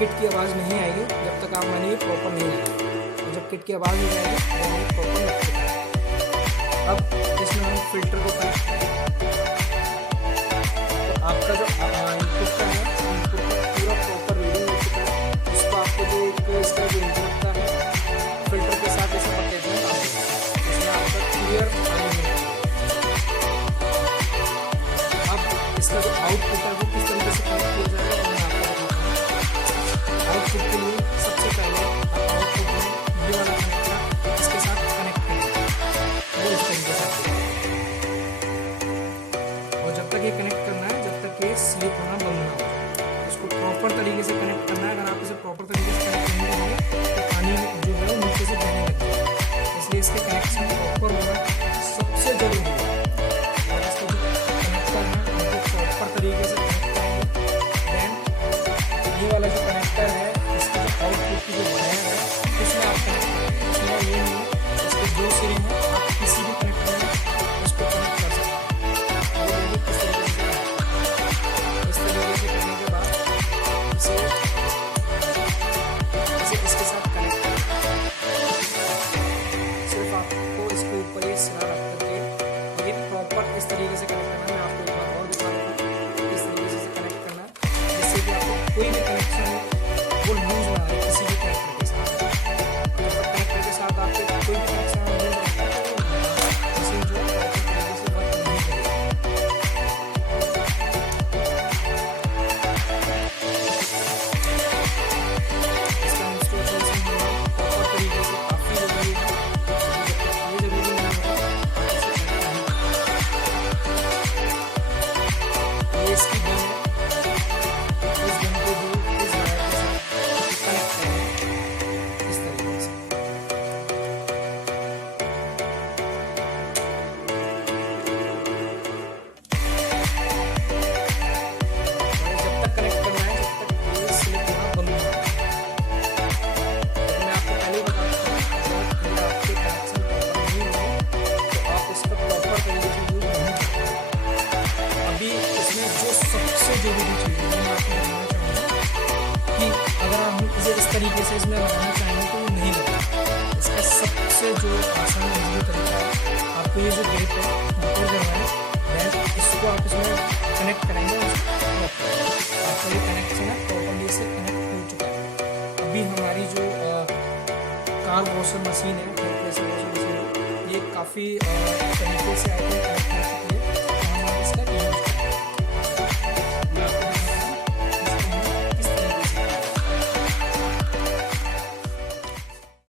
Kit की आवाज़ नहीं आएगी जब तक आप मैंने प्रॉपर नहीं लगाया, और जब किट की आवाज़ हो जाएगी तो मैंने प्रॉपर लग चुका है। अब इसमें हम फिल्टर को कनेक्ट करेंगे, तो आपका जो इनपुट का है, इनपुट का पूरा प्रॉपर रीडिंग हो चुका है। उसको आपको जो इसका जो इनपुट का है फिल्टर के साथ इसे पकड़ना है, इसमें आपका क्लियर पानी है। अब इसका जो आउटपुट है वो किस तरीके से कनेक्ट किया जाएगा मैं आपको बताता हूँ। आउटपुट के लिए सबसे पहले आप आउटपुट में ये वाला कनेक्टर इसके साथ कनेक्ट करेंगे, वो इस तरीके से, और जब तक ये कनेक्ट करना है जब तक ये स्लिप होना बंद ना हो जाए, उसको प्रॉपर तरीके से कनेक्ट करना है। अगर आप इसे प्रॉपर तरीके से कनेक्ट नहीं करेंगे तो पानी जो है वो नीचे से बहने लगेगा, इसलिए इसके कनेक्शन प्रॉपर होना सबसे जरूरी है। और इसको जो कनेक्टर है उनको प्रॉपर तरीके से कनेक्ट करेंगे। देन ये वाला जो कनेक्टर है इसकी जो आउटपुट की जो वायर है उसमें आप कनेक्ट करेंगे, उसमें ये नहीं है, इसके दो सिरे हैं, आप किसी भी कनेक्टर में उसको कनेक्ट कर सकते हैं। वो देखिए किस तरीके से इस तरीके से करने के बाद इसे इसके साथ कनेक्ट करें। सिर्फ आपको इसके ऊपर ये सिरा रख करके ये प्रॉपर इस तरीके से कनेक्ट करना है। मैं आपको एक बार और दिखा देता हूँ इस तरीके से कनेक्ट करना है, जिससे कि आपको कोई भी कनेक्शन हो वो लूज ना आए किसी भी कनेक्टर के साथ। जब तक कनेक्टर के साथ आपके कोई भी कनेक्शन लूज रहता है तो मशीन जो है प्रॉपर तरीके से वर्क नहीं करेगी। इसका इंस्टॉलेशन प्रॉपर तरीके से काफ़ी ज़रूरी है, ये ज़रूरी नहीं है ये इसकी गन है, इस गन को जो इस वायर के साथ कनेक्ट करेंगे इस तरीके से। जब तक कनेक्ट करना है जब तक ये स्लिप होना बंद नहीं होगा। मैं आपको पहले ही बता चुका हूँ अगर आपके कनेक्शन प्रॉपर नहीं होंगे तो आप इसका प्रॉपर तरीके से यूज नहीं कर पाएंगे। अभी इसमें जो सबसे जरूरी चीज़ है मैं आपको बताना चाहूँगा कि अगर हम इसे इस तरीके से इसमें लगाना चाहेंगे तो वो नहीं लगेगा। इसका सबसे जो आसान इजी तरीका है, आपको ये जो गेट है ऊपर करना है, देन इसको आप इसमें कनेक्ट करेंगे और आपका ये कनेक्शन है प्रॉपरली से कनेक्ट हो चुका है। अभी हमारी जो कार वॉशर मशीन है, हाई प्रेशर वॉशर मशीन है, ये काफ़ी तरीके से